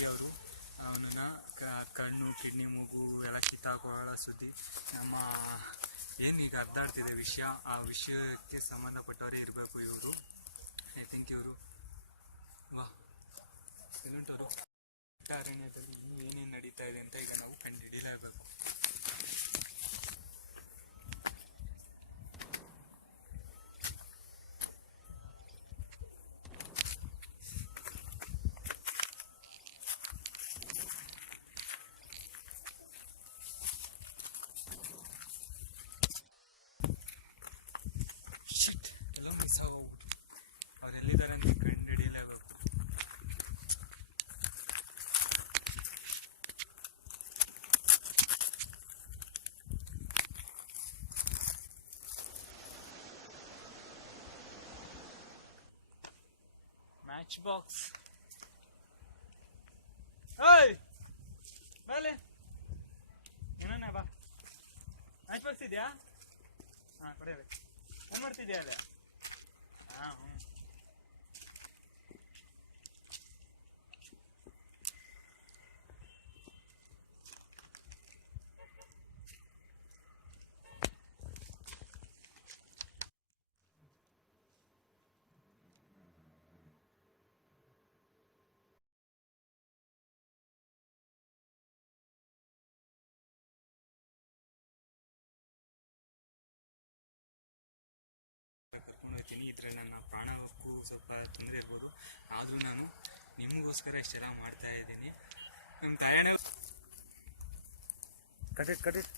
ರೆಡ್ಡಿ ಅವರು ಅವನನ್ನ ಕಣ್ಣು ಕಿಡ್ನಿ ಮೂಗು ಎಲ್ಲ ಕಿತ್ತಾಕೊಳ್ಳೋ ಸುದ್ದಿ ನಮ್ಮ ಏನೀಗ ಅರ್ಧಾಡ್ತಿದೆ ವಿಷಯ, ಆ ವಿಷಯಕ್ಕೆ ಸಂಬಂಧಪಟ್ಟವರೇ ಇರಬೇಕು ಇವರು. ಐ ಥಿಂಕ್ ಇವರು ಎಲ್ಲುಂಟವರು ಅರಣ್ಯದಲ್ಲಿ ಇನ್ನೂ ಏನೇನು ನಡೀತಾ ಇದೆ ಅಂತ ಈಗ ನಾವು ಕಂಡುಹಿಡಿಯಲೇಬೇಕು. ಎಲ್ಲ ಮಿಸ್ ಆಗೋಗ್ಬಿಟ್ಟು ಅವ್ರು ಎಲ್ಲಿದ್ದಾರೆ ಅಂತ ಕಂಡುಹಿಡಿಯಲೇಬೇಕು. ಮ್ಯಾಚ್ ಬಾಕ್ಸ್ ಓಯ್ ಬಾಲೆ ಏನ ಬಾ. ಮ್ಯಾಚ್ ಬಾಕ್ಸ್ ಇದೆಯಾ? ಹಾಂ ಕೊಡೇವೆ. ಏನು ಮಾಡ್ತಿದ್ಯಾ ಅಲ್ಲೇ? ಹಾಂ ಹ್ಞೂ ಕರ್ಕೊಂಡು ಹೋಗ್ತೀನಿ. ಇದ್ರೆ ನನ್ನ ಪ್ರಾಣಕ್ಕೂ ಸ್ವಲ್ಪ ತೊಂದರೆ ಇರ್ಬೋದು, ಆದರೂ ನಾನು ನಿಮಗೋಸ್ಕರ ಇಷ್ಟೆಲ್ಲ ಮಾಡ್ತಾ ಇದ್ದೀನಿ. ನಮ್ಮ ತಾಯಣ್ಣ ಕಟ್ ಇಟ್